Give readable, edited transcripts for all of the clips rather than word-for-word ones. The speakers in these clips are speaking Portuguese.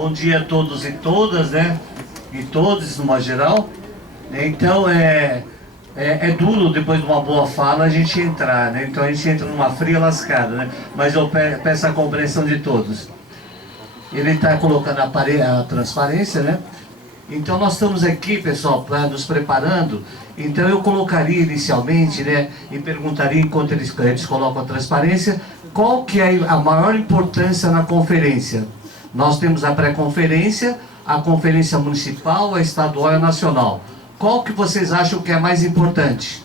Bom dia a todos e todas, né? E todos, numa geral. Então, é duro, depois de uma boa fala, a gente entrar, né? Então, a gente entra numa fria lascada, né? Mas eu peço a compreensão de todos. Ele está colocando a transparência, né? Então, nós estamos aqui, pessoal, nos preparando. Então, eu colocaria inicialmente, né? E perguntaria, enquanto eles colocam a transparência, qual que é a maior importância na conferência? Nós temos a pré-conferência, a conferência municipal, a estadual e a nacional. Qual que vocês acham que é mais importante?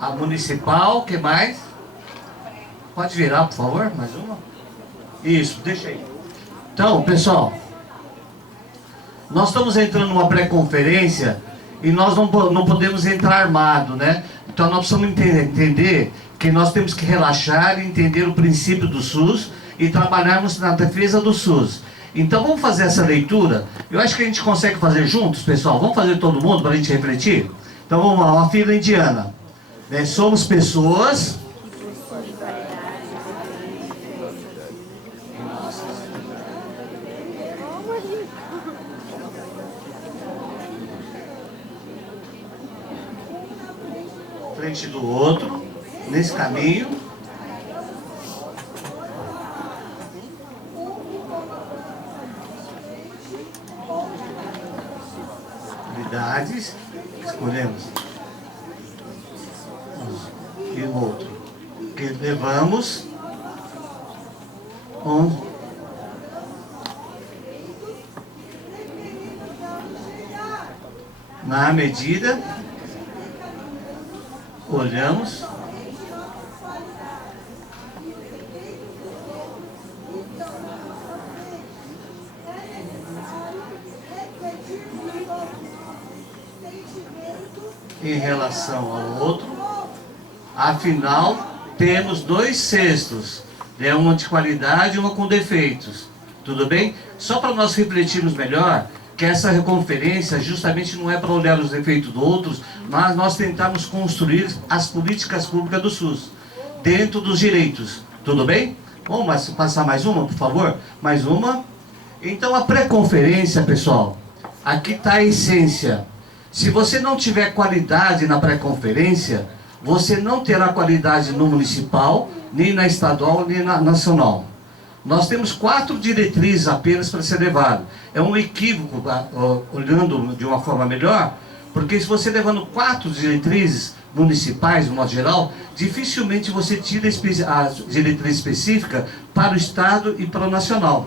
A municipal, o que mais? Pode virar, por favor, mais uma? Isso, deixa aí. Então, pessoal, nós estamos entrando numa pré-conferência e nós não podemos entrar armado, né? Então nós precisamos entender que nós temos que relaxar e entender o princípio do SUS e trabalharmos na defesa do SUS. Então vamos fazer essa leitura. Eu acho que a gente consegue fazer juntos, pessoal. Vamos fazer todo mundo para a gente refletir? Então vamos lá, uma fila indiana. Somos pessoas... frente do outro, nesse caminho. Habilidades, escolhemos. E o outro. Que levamos. Na medida. Olhamos. Em relação ao outro. Afinal, temos 2 cestos. Uma de qualidade e uma com defeitos. Tudo bem? Só para nós refletirmos melhor, que essa conferência justamente não é para olhar os defeitos dos outros, mas nós tentarmos construir as políticas públicas do SUS, dentro dos direitos. Tudo bem? Vamos passar mais uma, por favor? Mais uma. Então, a pré-conferência, pessoal, aqui está a essência. Se você não tiver qualidade na pré-conferência, você não terá qualidade no municipal, nem na estadual, nem na nacional. Nós temos 4 diretrizes apenas para ser levado. É um equívoco, olhando de uma forma melhor, porque se você levando 4 diretrizes municipais, de modo geral, dificilmente você tira a diretriz específica para o estado e para o nacional.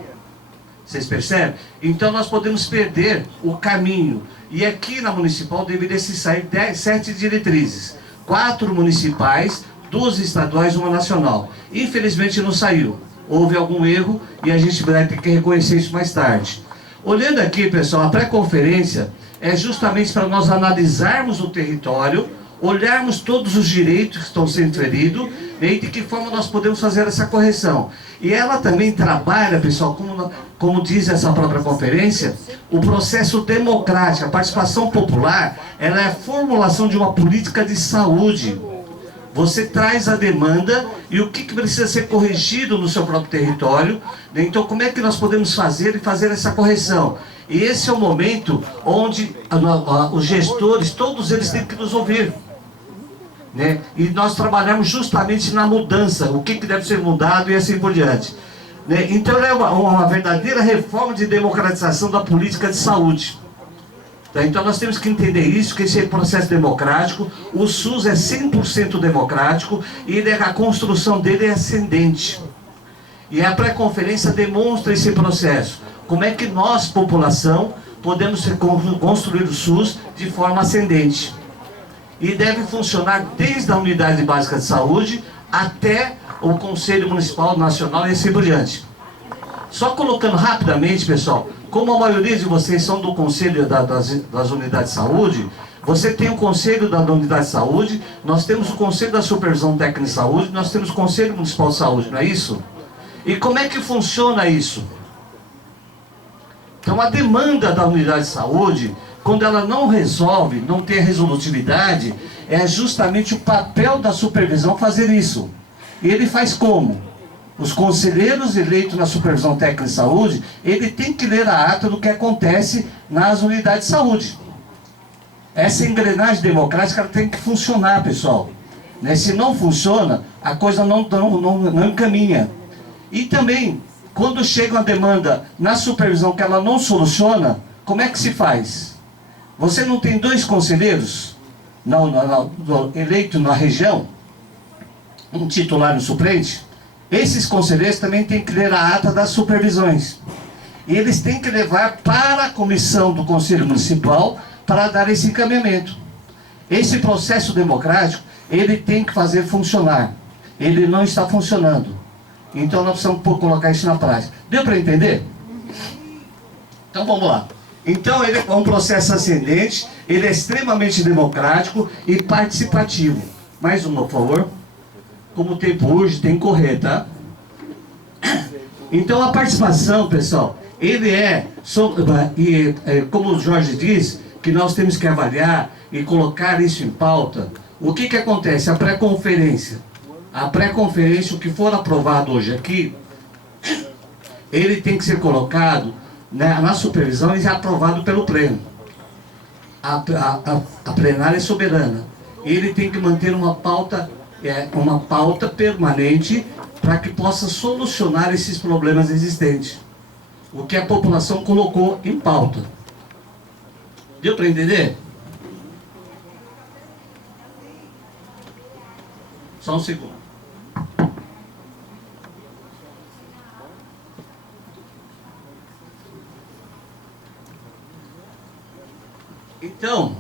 Vocês percebem? Então nós podemos perder o caminho. E aqui na municipal deveria se sair 7 diretrizes. 4 municipais, 2 estaduais e uma nacional. Infelizmente não saiu. Houve algum erro e a gente vai ter que reconhecer isso mais tarde. Olhando aqui, pessoal, a pré-conferência é justamente para nós analisarmos o território, olharmos todos os direitos que estão sendo feridos e de que forma nós podemos fazer essa correção. E ela também trabalha, pessoal, como diz essa própria conferência, o processo democrático, a participação popular, ela é a formulação de uma política de saúde. Você traz a demanda e o que precisa ser corrigido no seu próprio território. Então, como é que nós podemos fazer essa correção? E esse é o momento onde os gestores, todos eles têm que nos ouvir. Né? E nós trabalhamos justamente na mudança, o que deve ser mudado e assim por diante. Né? Então, é uma verdadeira reforma de democratização da política de saúde. Então nós temos que entender isso, que esse é processo democrático, o SUS é 100% democrático e a construção dele é ascendente. E a pré-conferência demonstra esse processo. Como é que nós, população, podemos construir o SUS de forma ascendente. E deve funcionar desde a unidade básica de saúde até o Conselho Municipal, Nacional e assim por diante. Só colocando rapidamente, pessoal, como a maioria de vocês são do Conselho das Unidades de Saúde, você tem o Conselho da Unidade de Saúde, nós temos o Conselho da Supervisão Técnica de Saúde, nós temos o Conselho Municipal de Saúde, não é isso? E como é que funciona isso? Então a demanda da unidade de saúde, quando ela não resolve, não tem resolutividade, é justamente o papel da supervisão fazer isso. E ele faz como? Os conselheiros eleitos na supervisão técnica de saúde, ele tem que ler a ata do que acontece nas unidades de saúde. Essa engrenagem democrática ela tem que funcionar, pessoal. Né? Se não funciona, a coisa não caminha. E também, quando chega uma demanda na supervisão que ela não soluciona, como é que se faz? Você não tem 2 conselheiros eleitos na região, um titular e um suplente? Esses conselheiros também têm que ler a ata das supervisões. E eles têm que levar para a comissão do Conselho Municipal para dar esse encaminhamento. Esse processo democrático, ele tem que fazer funcionar. Ele não está funcionando. Então nós precisamos colocar isso na prática. Deu para entender? Então vamos lá. Então ele é um processo ascendente, ele é extremamente democrático e participativo. Mais uma, por favor. Como o tempo urge, tem que correr, tá? Então a participação, pessoal, ele como o Jorge diz, que nós temos que avaliar e colocar isso em pauta. O que que acontece? A pré-conferência. A pré-conferência, o que for aprovado hoje aqui, ele tem que ser colocado na supervisão e aprovado pelo pleno. A plenária é soberana. Ele tem que manter uma pauta permanente para que possa solucionar esses problemas existentes. O que a população colocou em pauta. Deu para entender? Só um segundo. Então,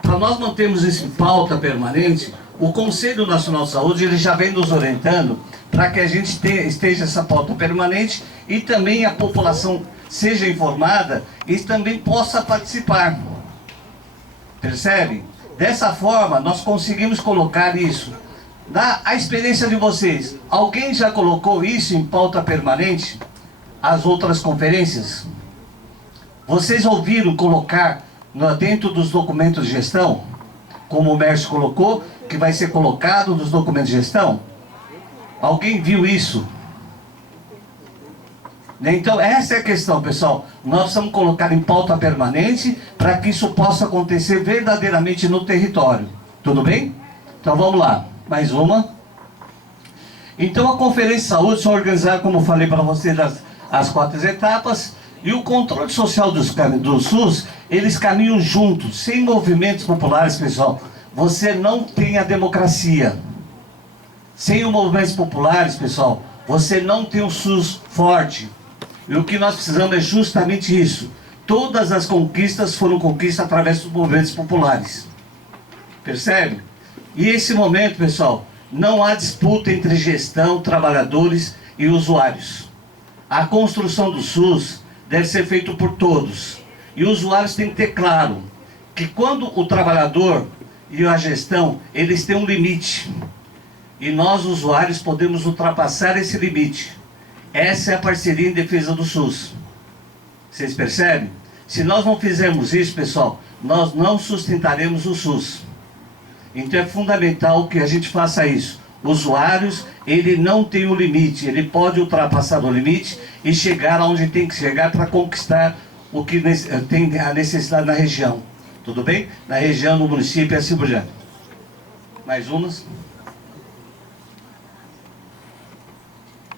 para nós mantermos isso em pauta permanente, o Conselho Nacional de Saúde ele já vem nos orientando para que a gente esteja essa pauta permanente e também a população seja informada e também possa participar. Percebe? Dessa forma, nós conseguimos colocar isso. A experiência de vocês, alguém já colocou isso em pauta permanente? As outras conferências? Vocês ouviram colocar dentro dos documentos de gestão? Como o Mércio colocou, que vai ser colocado nos documentos de gestão? Alguém viu isso? Então essa é a questão, pessoal. Nós precisamos colocar em pauta permanente para que isso possa acontecer verdadeiramente no território. Tudo bem? Então vamos lá. Mais uma. Então a Conferência de Saúde foi organizada, como eu falei para vocês, as 4 etapas. E o controle social do SUS, eles caminham juntos, sem movimentos populares, pessoal. Você não tem a democracia. Sem os movimentos populares, pessoal, você não tem o SUS forte. E o que nós precisamos é justamente isso. Todas as conquistas foram conquistas através dos movimentos populares. Percebe? E esse momento, pessoal, não há disputa entre gestão, trabalhadores e usuários. A construção do SUS deve ser feita por todos. E os usuários têm que ter claro que quando o trabalhador e a gestão, eles têm um limite. E nós, usuários, podemos ultrapassar esse limite. Essa é a parceria em defesa do SUS. Vocês percebem? Se nós não fizermos isso, pessoal, nós não sustentaremos o SUS. Então é fundamental que a gente faça isso. Usuários, ele não tem um limite, ele pode ultrapassar o limite e chegar aonde tem que chegar para conquistar o que tem a necessidade na região. Tudo bem? Na região, no município e assim por diante. Mais umas.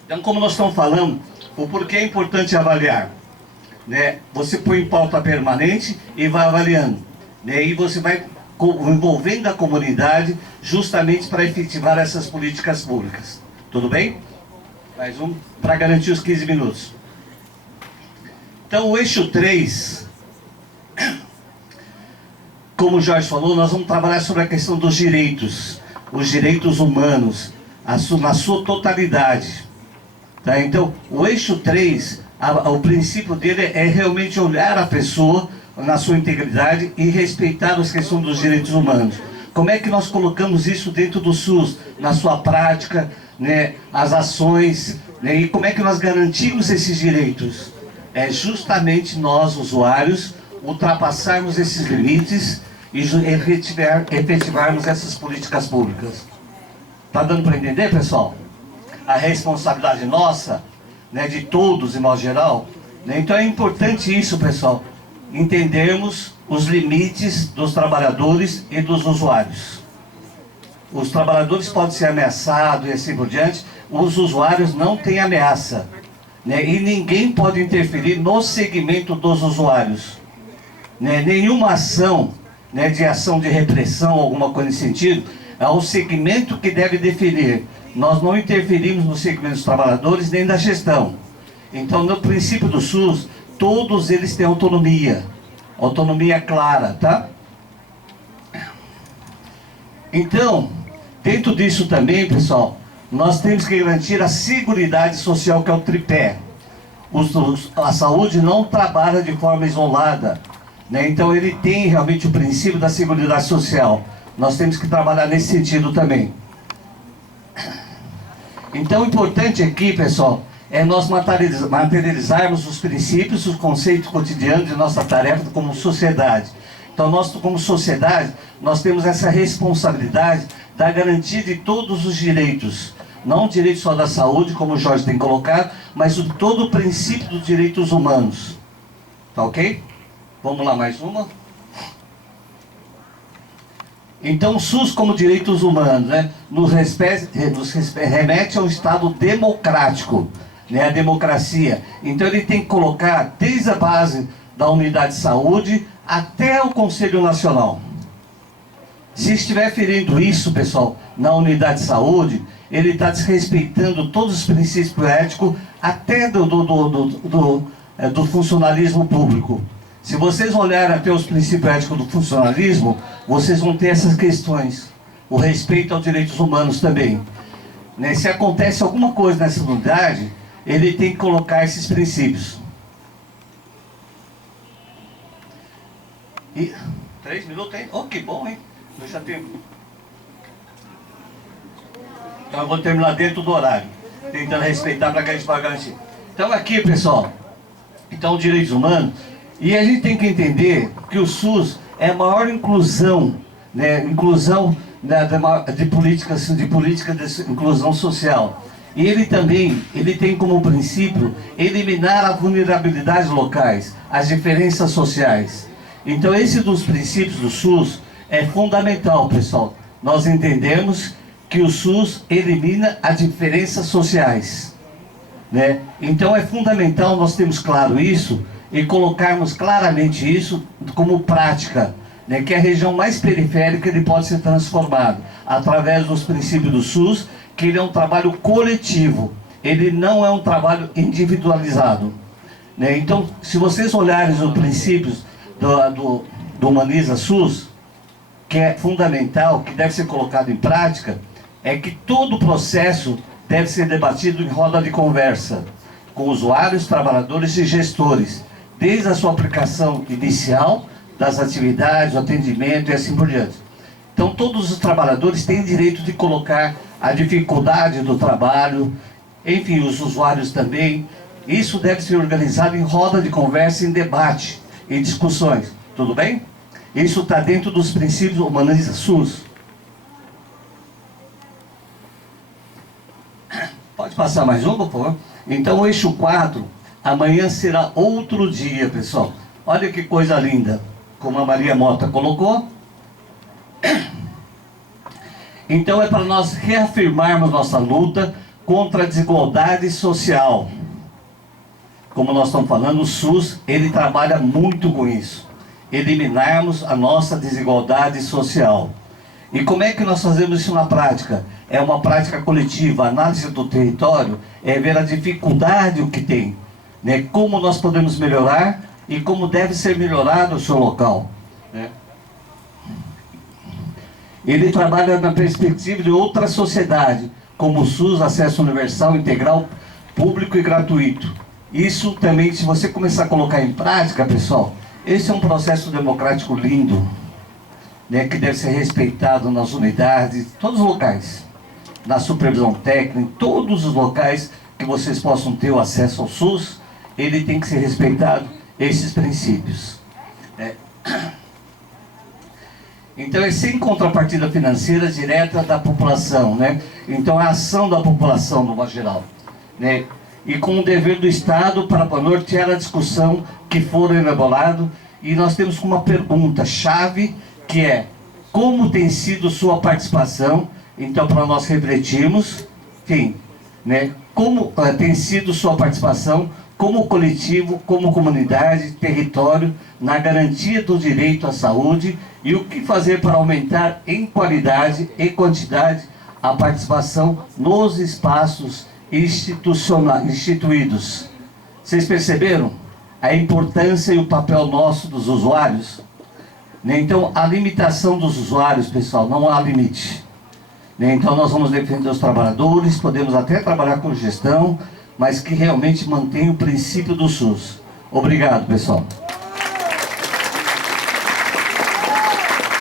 Então, como nós estamos falando, o porquê é importante avaliar. Né? Você põe em pauta permanente e vai avaliando. Né? E você vai envolvendo a comunidade justamente para efetivar essas políticas públicas. Tudo bem? Mais um, para garantir os 15 minutos. Então, o eixo 3, como o Jorge falou, nós vamos trabalhar sobre a questão dos direitos, os direitos humanos, na sua totalidade. Tá? Então, o eixo 3, o princípio dele é realmente olhar a pessoa na sua integridade e respeitar as questões dos direitos humanos. Como é que nós colocamos isso dentro do SUS, na sua prática, né, as ações, né, e como é que nós garantimos esses direitos? É justamente nós, usuários, ultrapassarmos esses limites e efetivarmos essas políticas públicas. Está dando para entender, pessoal? A responsabilidade nossa, né, de todos, de modo geral, né? Então é importante isso, pessoal, entendermos os limites dos trabalhadores e dos usuários. Os trabalhadores podem ser ameaçados e assim por diante, os usuários não têm ameaça, né? E ninguém pode interferir no segmento dos usuários, né? Nenhuma ação, né, de ação de repressão, alguma coisa nesse sentido, é o segmento que deve definir. Nós não interferimos no segmento dos trabalhadores nem da gestão. Então, no princípio do SUS, todos eles têm autonomia clara, tá? Então, dentro disso também, pessoal, nós temos que garantir a seguridade social, que é o tripé. A saúde não trabalha de forma isolada, né? Então ele tem realmente o princípio da seguridade social. Nós temos que trabalhar nesse sentido também. Então o importante aqui, pessoal, é nós materializarmos os princípios, os conceitos cotidianos de nossa tarefa como sociedade. Então nós, como sociedade, nós temos essa responsabilidade da garantia de todos os direitos. Não o direito só da saúde, como o Jorge tem colocado, mas todo o princípio dos direitos humanos. Tá ok? Vamos lá, mais uma. Então o SUS como direitos humanos, né, nos remete ao Estado democrático, né, a democracia. Então ele tem que colocar desde a base da unidade de saúde até o Conselho Nacional. Se estiver ferindo isso, pessoal, na unidade de saúde, ele está desrespeitando todos os princípios éticos até do funcionalismo público. Se vocês olharem até os princípios éticos do funcionalismo, vocês vão ter essas questões. O respeito aos direitos humanos também, né? Se acontece alguma coisa nessa unidade, ele tem que colocar esses princípios. E 3 minutos, hein? Oh, que bom, hein? Eu já tenho. Então eu vou terminar dentro do horário, tentando respeitar para que a gente possa garantir. Então aqui, pessoal, então direitos humanos. E a gente tem que entender que o SUS é a maior inclusão, né, de políticas de inclusão social. E ele também, ele tem como princípio eliminar as vulnerabilidades locais, as diferenças sociais. Então esse dos princípios do SUS é fundamental, pessoal. Nós entendemos que o SUS elimina as diferenças sociais, né? Então é fundamental nós termos claro isso e colocarmos claramente isso como prática, né, que é a região mais periférica ele pode ser transformado através dos princípios do SUS, que ele é um trabalho coletivo, ele não é um trabalho individualizado, né? Então, se vocês olharem os princípios do Humaniza SUS, que é fundamental, que deve ser colocado em prática, é que todo o processo deve ser debatido em roda de conversa, com usuários, trabalhadores e gestores, desde a sua aplicação inicial, das atividades, o atendimento e assim por diante. Então todos os trabalhadores têm direito de colocar a dificuldade do trabalho, enfim, os usuários também. Isso deve ser organizado em roda de conversa, em debate, em discussões. Tudo bem? Isso está dentro dos princípios Humaniza SUS. Pode passar mais um, por favor? Então o eixo 4, amanhã será outro dia, pessoal. Olha que coisa linda, como a Maria Mota colocou. Então é para nós reafirmarmos nossa luta contra a desigualdade social. Como nós estamos falando, o SUS, ele trabalha muito com isso. Eliminarmos a nossa desigualdade social. E como é que nós fazemos isso na prática? É uma prática coletiva, a análise do território, é ver a dificuldade o que tem, né? Como nós podemos melhorar e como deve ser melhorado o seu local, né? Ele trabalha na perspectiva de outra sociedade, como o SUS, acesso universal, integral, público e gratuito. Isso também, se você começar a colocar em prática, pessoal, esse é um processo democrático lindo, né, que deve ser respeitado nas unidades, todos os locais, na supervisão técnica, em todos os locais que vocês possam ter o acesso ao SUS, ele tem que ser respeitado, esses princípios. Então é sem contrapartida financeira direta da população, né? Então é a ação da população, no modo geral, né? E com o dever do Estado para nortear a discussão que for elaborado. E nós temos uma pergunta-chave, que é: como tem sido sua participação? Então, para nós refletirmos, enfim, né? Como tem sido sua participação como coletivo, como comunidade, território, na garantia do direito à saúde, e o que fazer para aumentar em qualidade e quantidade a participação nos espaços instituídos. Vocês perceberam a importância e o papel nosso dos usuários? Né? Então, a limitação dos usuários, pessoal, não há limite. Né? Então, nós vamos defender os trabalhadores, podemos até trabalhar com gestão, mas que realmente mantenha o princípio do SUS. Obrigado, pessoal.